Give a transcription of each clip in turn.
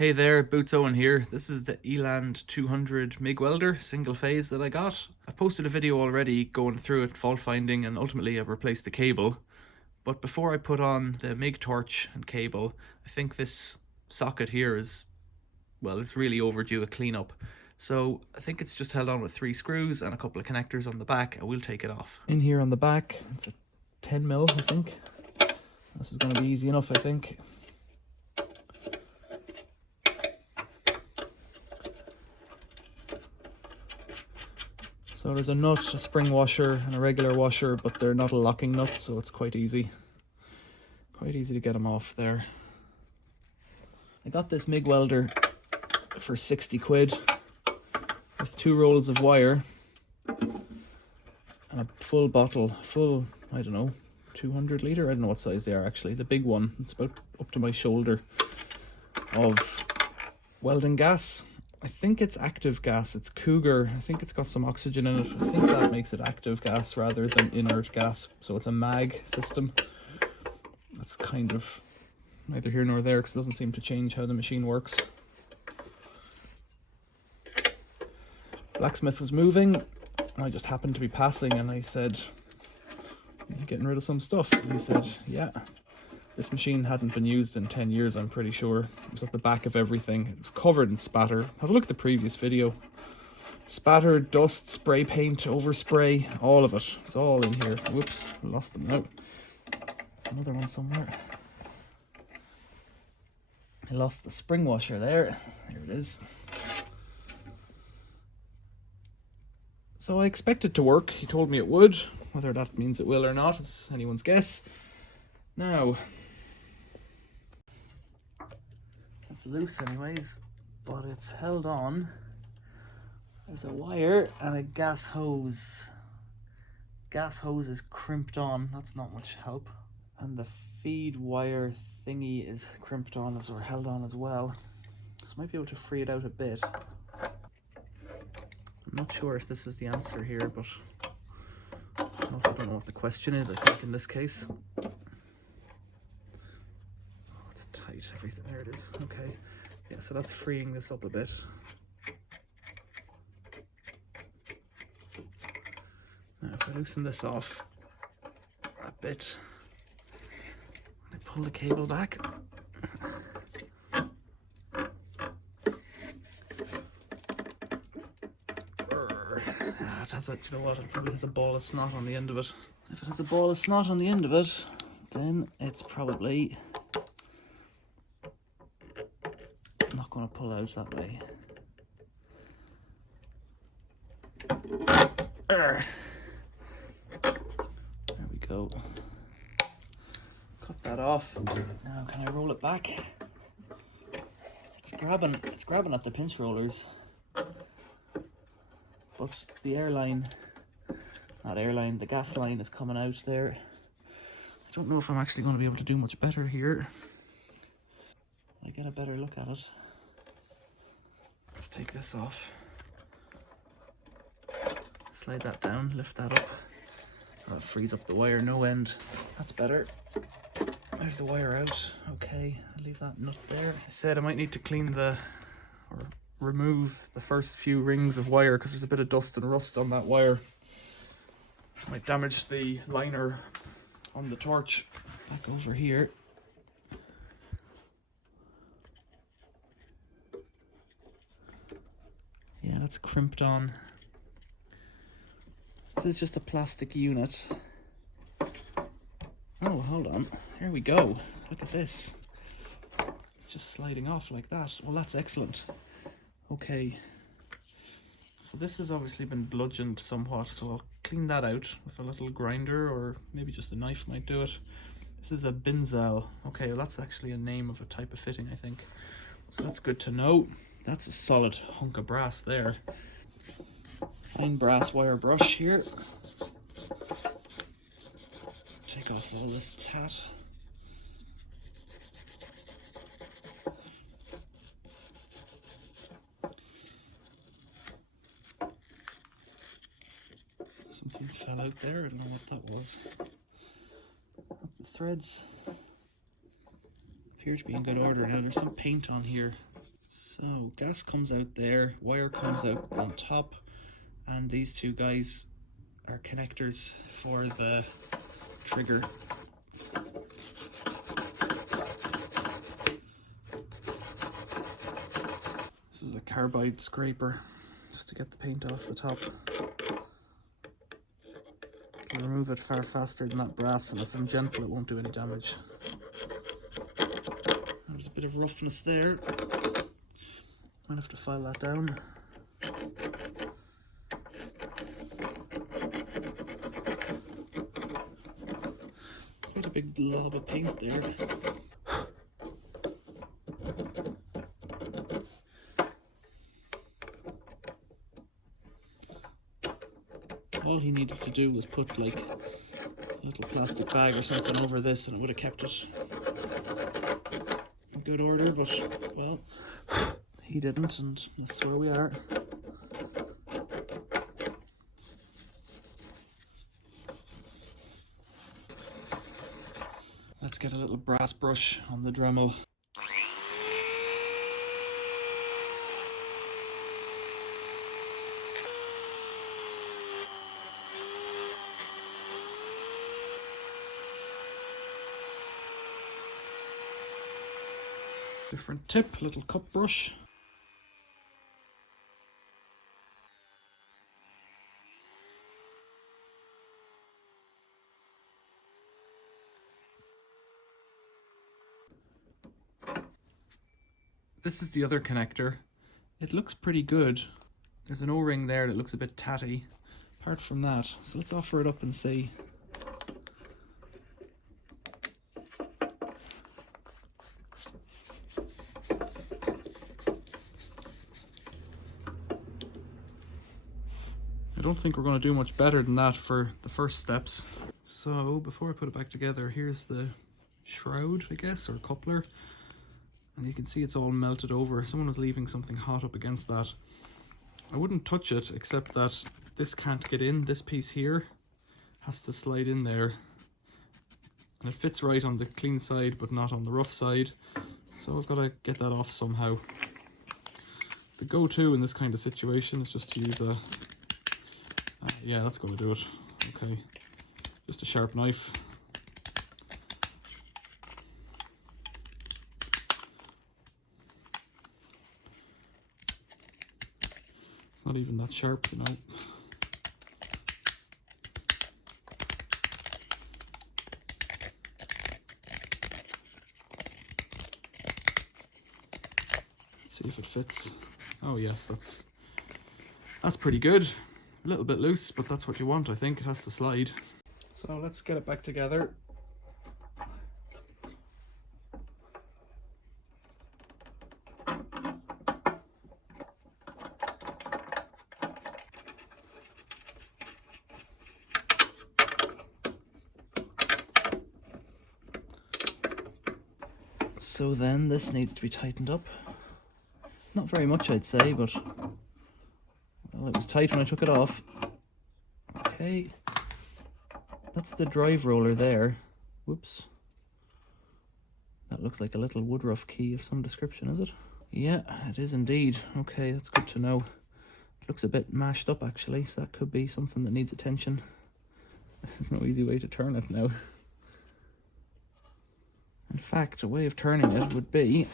Hey there, Boots Owen here. This is the Eland 200 MIG welder single phase that I got. I've posted a video already going through it, fault finding, and ultimately I've replaced the cable. But before I put on the MIG torch and cable, I think this socket here is, well, it's really overdue a cleanup. So I think it's just held on with 3 screws and a couple of connectors on the back, and we'll take it off. In here on the back, it's a 10mm, I think. This is going to be easy enough, I think. So there's a nut, a spring washer, and a regular washer, but they're not a locking nut, so it's quite easy. Quite easy to get them off there. I got this MIG welder for 60 quid with 2 rolls of wire and a full bottle, I don't know, 200 litre? I don't know what size they are actually. The big one, it's about up to my shoulder, of welding gas. I think it's active gas. It's Cougar. I think it's got some oxygen in it. I think that makes it active gas rather than inert gas. So it's a mag system. That's kind of neither here nor there because it doesn't seem to change how the machine works. Blacksmith was moving and I just happened to be passing and I said, "You getting rid of some stuff?" And he said, "Yeah." This machine hadn't been used in 10 years, I'm pretty sure. It was at the back of everything. It was covered in spatter. Have a look at the previous video. Spatter, dust, spray paint, overspray, all of it. It's all in here. Whoops, lost them now. There's another one somewhere. I lost the spring washer there. There it is. So I expect it to work. He told me it would. Whether that means it will or not is anyone's guess. Now, it's loose anyways, but it's held on. There's a wire and a gas hose. Gas hose is crimped on, that's not much help. And the feed wire thingy is crimped on or held on as well. So I might be able to free it out a bit. I'm not sure if this is the answer here, but I also don't know what the question is, I think, in this case. Tight, everything, there it is. Okay, yeah, so that's freeing this up a bit. Now if I loosen this off a bit, I pull the cable back. It has a, you know what, it probably has a ball of snot on the end of it. If it has a ball of snot on the end of it, then it's probably not going to pull out that way. There we go. Cut that off. Now can I roll it back? It's grabbing at the pinch rollers. But the the gas line is coming out there. I don't know if I'm actually going to be able to do much better here. I get a better look at it. Let's take this off. Slide that down, lift that up. That frees up the wire no end. That's better. There's the wire out. Okay, I'll leave that nut there. I said I might need to clean or remove the first few rings of wire because there's a bit of dust and rust on that wire. Might damage the liner on the torch. Back over here. Yeah, that's crimped on. This is just a plastic unit. Oh, hold on. Here we go. Look at this. It's just sliding off like that. Well, that's excellent. Okay. So this has obviously been bludgeoned somewhat, so I'll clean that out with a little grinder, or maybe just a knife might do it. This is a Binzel. Okay, well that's actually a name of a type of fitting, I think. So that's good to know. That's a solid hunk of brass there. Fine brass wire brush here. Take off all this tat. Something fell out there, I don't know what that was. That's the threads. Appear to be in good order now. There's some paint on here. So gas comes out there, wire comes out on top, and these two guys are connectors for the trigger. This is a carbide scraper, just to get the paint off the top. It'll remove it far faster than that brass, and if I'm gentle it won't do any damage. There's a bit of roughness there. Might have to file that down. Quite a big glob of paint there. All he needed to do was put like a little plastic bag or something over this and it would have kept it in good order, but well, he didn't, and that's where we are. Let's get a little brass brush on the Dremel. Different tip, little cup brush. This is the other connector. It looks pretty good. There's an O-ring there that looks a bit tatty. Apart from that, so let's offer it up and see. I don't think we're going to do much better than that for the first steps. So before I put it back together, here's the shroud, I guess, or coupler. And you can see it's all melted over. Someone was leaving something hot up against that. I wouldn't touch it, except that this can't get in. This piece here has to slide in there. And it fits right on the clean side, but not on the rough side. So I've got to get that off somehow. The go-to in this kind of situation is just to use a... yeah, that's going to do it. Okay, just a sharp knife. It's not even that sharp, you know. Let's see if it fits. Oh yes, that's pretty good. A little bit loose, but that's what you want, I think. It has to slide. So let's get it back together. So then this needs to be tightened up. Not very much, I'd say, but well, it was tight when I took it off. Okay, that's the drive roller there. Whoops. That looks like a little woodruff key of some description, is it? Yeah, it is indeed. Okay, that's good to know. It looks a bit mashed up actually, so that could be something that needs attention. There's no easy way to turn it now. In fact, a way of turning it would be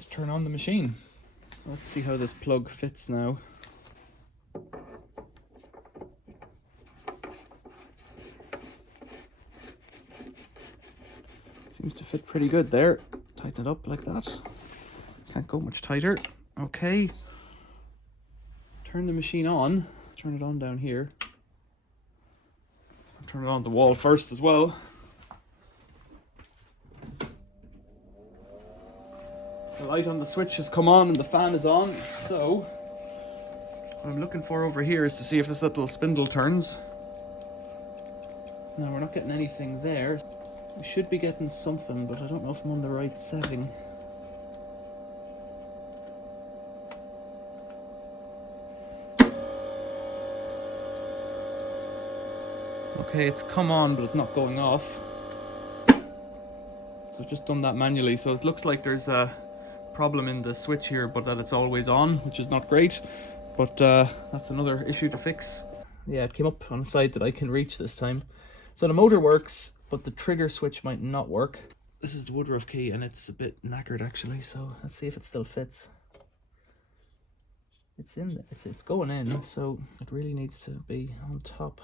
to turn on the machine. So let's see how this plug fits now. Seems to fit pretty good there. Tighten it up like that. Can't go much tighter. Okay. Turn the machine on. Turn it on down here. Turn it on the wall first as well. The light on the switch has come on and the fan is on, so what I'm looking for over here is to see if this little spindle turns. Now we're not getting anything there. We should be getting something, but I don't know if I'm on the right setting. Okay, it's come on, but it's not going off. So I've just done that manually, so it looks like there's a problem in the switch here, but that it's always on, which is not great. But that's another issue to fix. Yeah, it came up on the side that I can reach this time. So the motor works, but the trigger switch might not work. This is the Woodruff key, and it's a bit knackered actually, so let's see if it still fits. It's in, it's going in, so it really needs to be on top.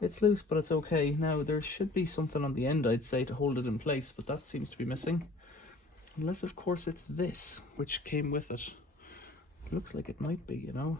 It's loose, but it's okay. Now, there should be something on the end, I'd say, to hold it in place, but that seems to be missing. Unless, of course, it's this, which came with it. It looks like it might be, you know.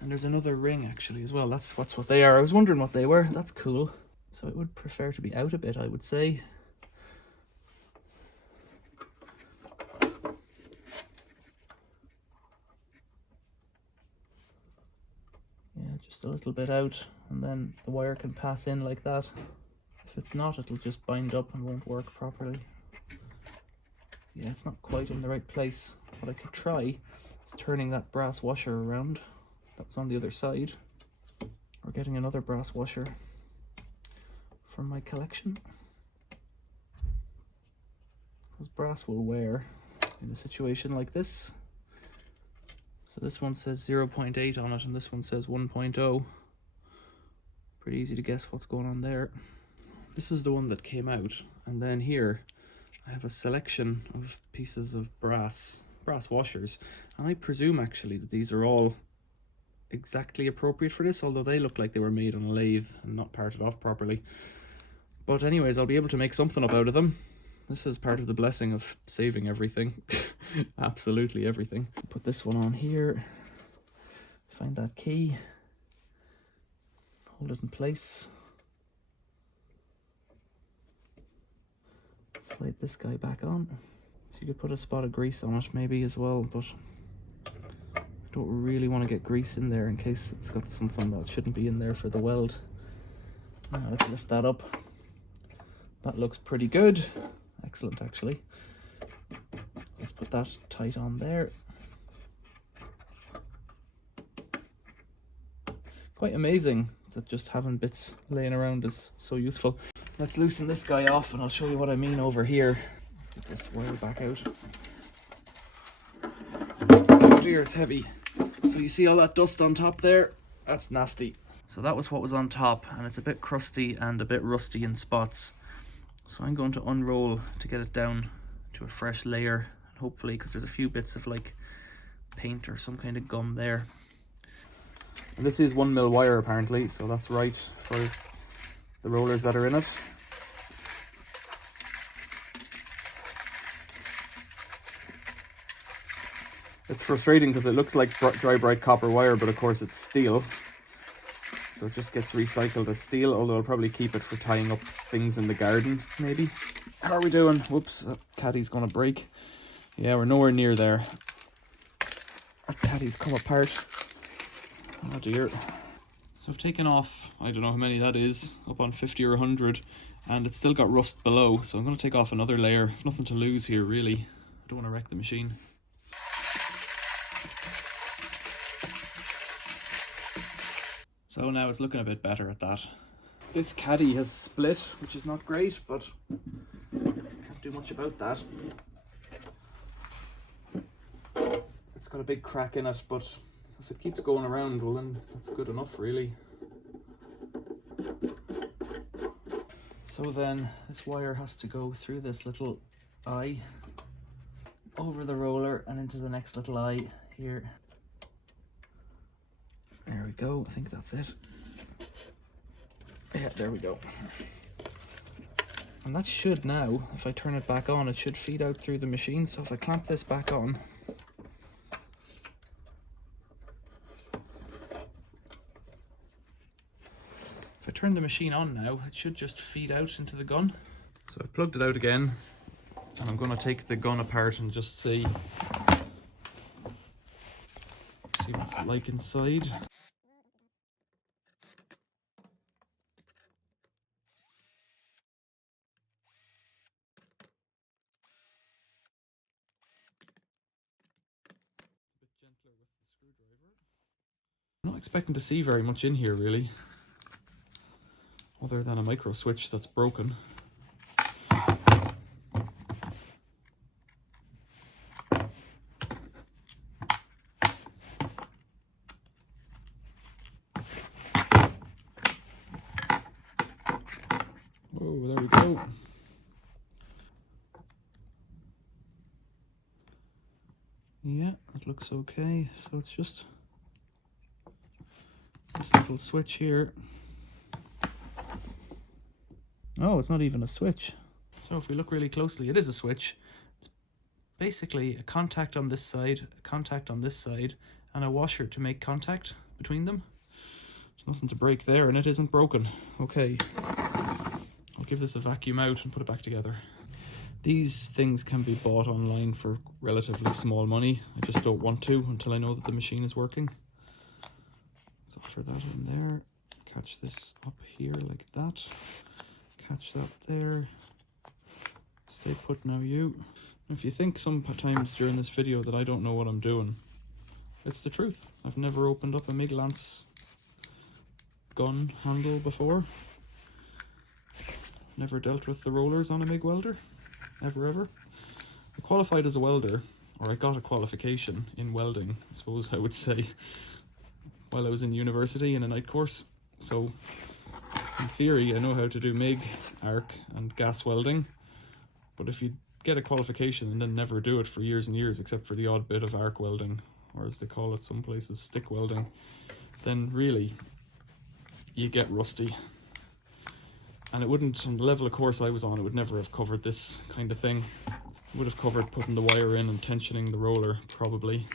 And there's another ring, actually, as well. That's what they are. I was wondering what they were. That's cool. So it would prefer to be out a bit, I would say. Yeah, just a little bit out, and then the wire can pass in like that. If it's not, it'll just bind up and won't work properly. Yeah, it's not quite in the right place. What I could try is turning that brass washer around. That's on the other side. Or getting another brass washer from my collection. Because brass will wear in a situation like this. So this one says 0.8 on it, and this one says 1.0. Pretty easy to guess what's going on there. This is the one that came out, and then here I have a selection of pieces of brass washers, and I presume actually that these are all exactly appropriate for this, although they look like they were made on a lathe and not parted off properly. But anyways, I'll be able to make something up out of them. This is part of the blessing of saving everything. Absolutely everything. Put this one on here, find that key, hold it in place, slide this guy back on. So you could put a spot of grease on it maybe as well, but I don't really want to get grease in there in case it's got something that shouldn't be in there for the weld. Now let's lift that up. That looks pretty good. Excellent, actually. Let's put that tight on there. Quite amazing that just having bits laying around is so useful. Let's loosen this guy off and I'll show you what I mean over here. Let's get this wire back out. Oh dear, it's heavy. So you see all that dust on top there? That's nasty. So that was what was on top, and it's a bit crusty and a bit rusty in spots. So I'm going to unroll to get it down to a fresh layer, hopefully, because there's a few bits of like paint or some kind of gum there. And this is 1mm wire apparently, so that's right for the rollers that are in it. It's frustrating because it looks like dry bright copper wire, but of course it's steel. So it just gets recycled as steel, although I'll probably keep it for tying up things in the garden, maybe. How are we doing? Whoops, that caddy's gonna break. Yeah, we're nowhere near there. That caddy's come apart. Oh dear. So I've taken off, I don't know how many that is, up on 50 or 100, and it's still got rust below, so I'm gonna take off another layer. I've nothing to lose here, really. I don't want to wreck the machine. So now it's looking a bit better at that. This caddy has split, which is not great, but can't do much about that. It's got a big crack in it, but if it keeps going around, well then that's good enough, really. So then this wire has to go through this little eye, over the roller and into the next little eye here. There we go, I think that's it. Yeah, there we go. And that should now, if I turn it back on, it should feed out through the machine. So if I clamp this back on, if I turn the machine on now, it should just feed out into the gun. So I've plugged it out again, and I'm going to take the gun apart and just see what's it like inside. I'm not expecting to see very much in here, really. other than a micro switch that's broken. Oh, there we go. Yeah, it looks okay. So it's just this little switch here. Oh, it's not even a switch. So if we look really closely, it is a switch. It's basically a contact on this side, a contact on this side, and a washer to make contact between them. There's nothing to break there, and it isn't broken. Okay, I'll give this a vacuum out and put it back together. These things can be bought online for relatively small money. I just don't want to until I know that the machine is working. So for that in there, catch this up here like that. Catch that there. Stay put now, you. If you think sometimes during this video that I don't know what I'm doing, it's the truth. I've never opened up a MIG Lance gun handle before. Never dealt with the rollers on a MIG welder. Ever. I qualified as a welder, or I got a qualification in welding, I suppose I would say, while I was in university in a night course. So in theory I know how to do MIG, arc and gas welding, but if you get a qualification and then never do it for years and years, except for the odd bit of arc welding, or as they call it some places, stick welding, then really you get rusty. And it wouldn't, on the level of course I was on, it would never have covered this kind of thing. It would have covered putting the wire in and tensioning the roller, probably.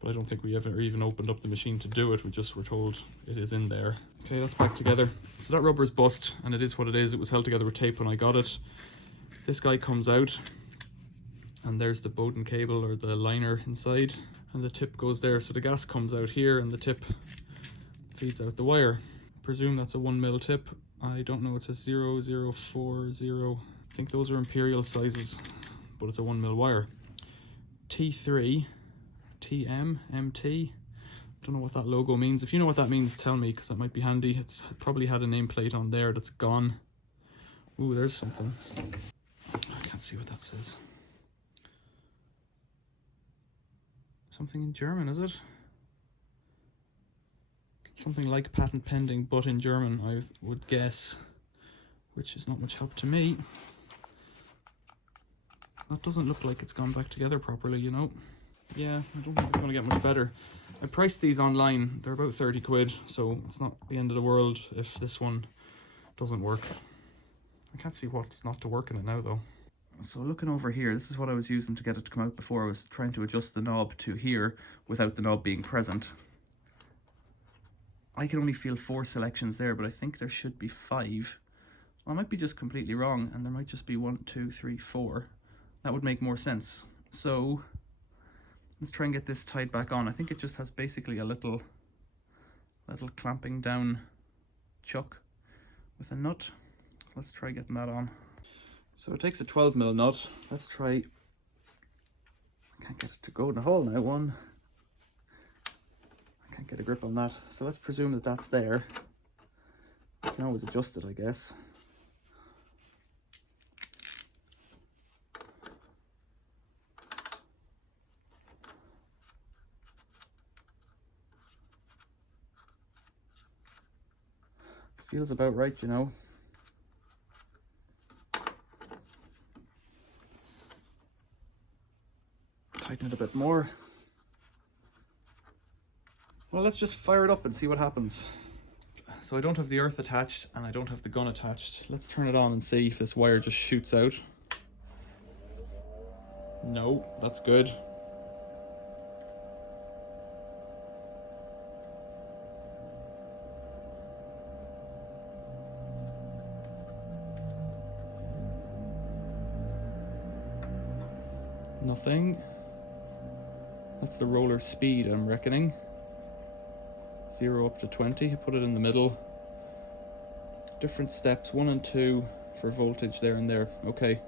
But I don't think we ever even opened up the machine to do it. We just were told it is in there. Okay, that's back together. So that rubber's bust, and it is what it is. It was held together with tape when I got it. This guy comes out, and there's the Bowden cable, or the liner inside, and the tip goes there. So the gas comes out here, and the tip feeds out the wire. I presume that's a 1mm tip. I don't know, it says 0040. I think those are imperial sizes, but it's a 1mm wire. T3, TM, MT. Don't know what that logo means. If you know what that means, tell me, because that might be handy. It's probably had a nameplate on there that's gone. Ooh, there's something. I can't see what that says. Something in German, is it? Something like patent pending, but in German, I would guess, which is not much help to me. That doesn't look like it's gone back together properly, you know. Yeah, I don't think it's going to get much better. I priced these online. They're about 30 quid, so it's not the end of the world if this one doesn't work. I can't see what's not to work in it now, though. So looking over here, this is what I was using to get it to come out before. I was trying to adjust the knob to here without the knob being present. I can only feel 4 selections there, but I think there should be 5. Well, I might be just completely wrong, and there might just be 1, 2, 3, 4. That would make more sense. So let's try and get this tied back on. I think it just has basically a little clamping down chuck with a nut. So let's try getting that on. So it takes a 12mm nut. Let's try. I can't get it to go in the hole now. One. Can't get a grip on that, so let's presume that that's there. You can always adjust it, I guess. Feels about right, you know. Tighten it a bit more. Well, let's just fire it up and see what happens. So I don't have the earth attached and I don't have the gun attached. Let's turn it on and see if this wire just shoots out. No, that's good. Nothing. That's the roller speed, I'm reckoning. 0 up to 20, put it in the middle. Different steps, 1 and 2 for voltage there and there. Okay,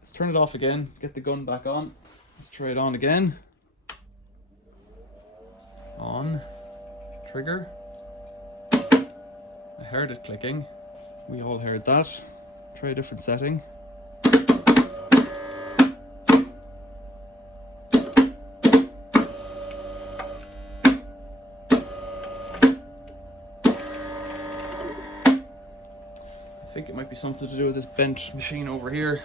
let's turn it off again, get the gun back on. Let's try it on again. On, trigger. I heard it clicking. We all heard that. Try a different setting. I think it might be something to do with this bent machine over here.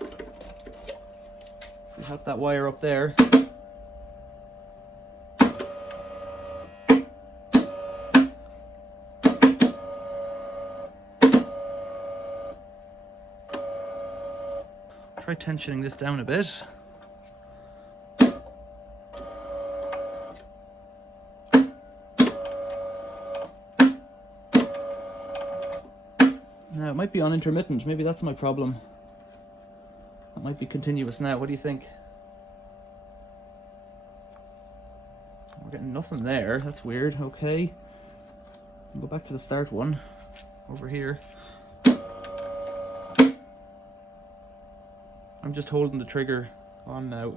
If we have that wire up there. Try tensioning this down a bit. Now it might be on intermittent, maybe that's my problem. That might be continuous now, what do you think? We're getting nothing there, that's weird, okay. Go back to the start one, over here. I'm just holding the trigger on now.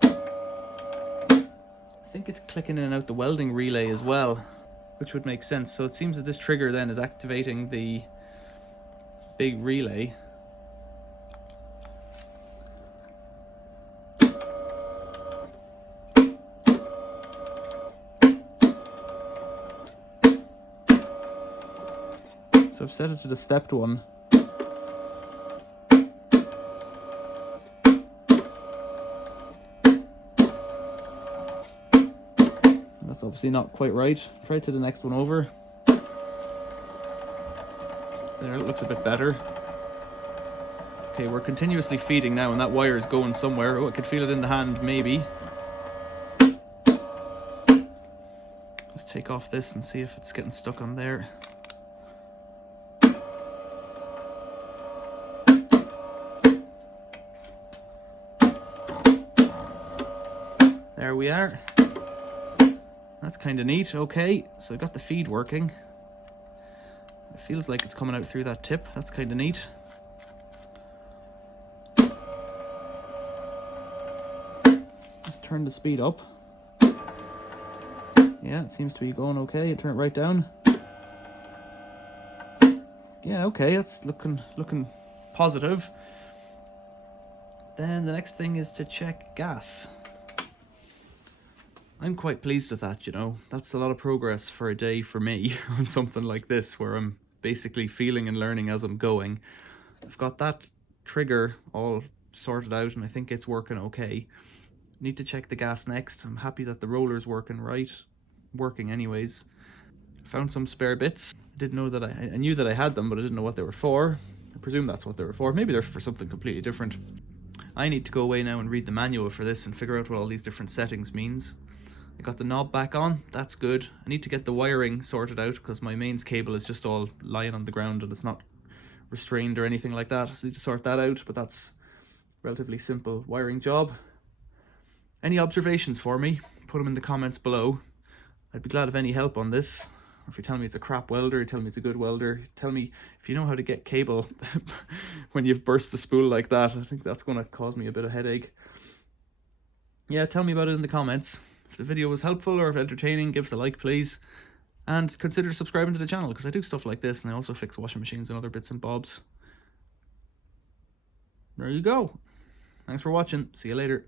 I think it's clicking in and out the welding relay as well, which would make sense. So it seems that this trigger then is activating the big relay. So I've set it to the stepped one. That's obviously not quite right. Try to the next one over. There, it looks a bit better. Okay, we're continuously feeding now and that wire is going somewhere. Oh, I could feel it in the hand, maybe. Let's take off this and see if it's getting stuck on there. There we are. That's kind of neat. Okay, so I got the feed working. It feels like it's coming out through that tip. That's kind of neat. Let's turn the speed up. Yeah, it seems to be going okay. Turn it right down. Yeah, okay, that's looking positive. Then the next thing is to check gas. I'm quite pleased with that, you know. That's a lot of progress for a day for me on something like this, where I'm basically feeling and learning as I'm going. I've got that trigger all sorted out and I think it's working okay. Need to check the gas next. I'm happy that the roller's working right. Working anyways. Found some spare bits. I didn't know that I knew that I had them, but I didn't know what they were for. I presume that's what they were for. Maybe they're for something completely different. I need to go away now and read the manual for this and figure out what all these different settings means. I got the knob back on, that's good. I need to get the wiring sorted out because my mains cable is just all lying on the ground and it's not restrained or anything like that. So I need to sort that out, but that's a relatively simple wiring job. Any observations for me? Put them in the comments below. I'd be glad of any help on this. Or if you tell me it's a crap welder, tell me it's a good welder. Tell me if you know how to get cable when you've burst the spool like that. I think that's going to cause me a bit of headache. Yeah, tell me about it in the comments. If the video was helpful or if entertaining, give us a like please. And consider subscribing to the channel because I do stuff like this and I also fix washing machines and other bits and bobs. There you go. Thanks for watching. See you later.